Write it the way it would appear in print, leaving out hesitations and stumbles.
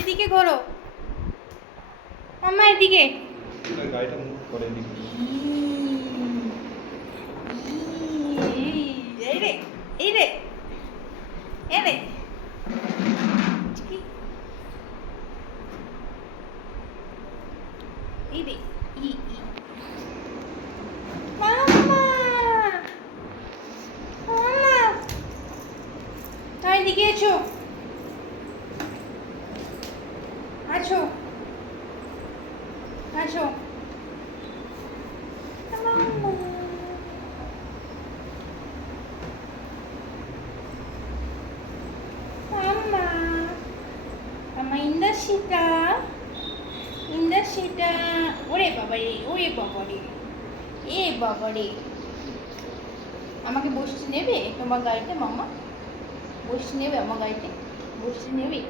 এদিকে ঘোরো মাম্মা, এদিকে। গাড়িটা মুভ করে এদিকে। এই রে, এই রে, এই রে। এই রে, ই ই। মাম্মা, মাম্মা, এদিকে এসো, আসো, আসো। মাম্মা, মাম্মা, ইন্দাসিটা, ইন্দাসিটা। ওরে বাবা রে, ওরে বাবা রে, এ বাবা রে। আমাকে বসতে নেবে তোমার গাড়িতে মাম্মা? বসতে নেবে আমার গাড়িতে? বসতে নেবে?